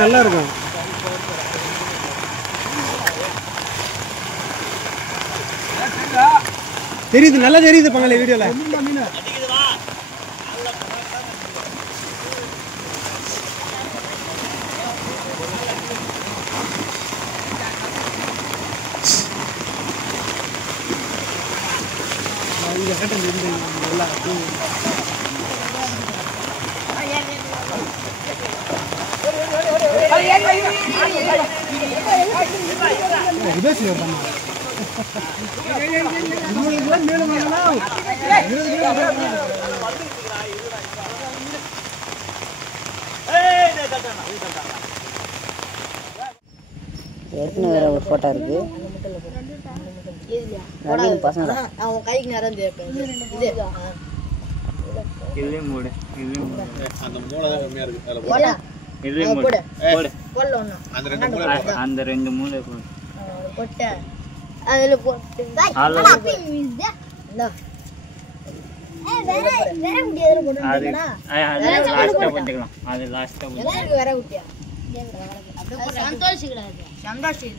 நல்லா இருக்கும். தெரியுது, நல்லா தெரியுது பங்களே வீடியோல. ஏற்கனவே வேற ஒரு போட்டோ இருக்கு. பசங்க அவன் கைக்கு நேரம் அந்த ரெண்டு மூளை போட்ட அதுல போட்டு சந்தோஷம்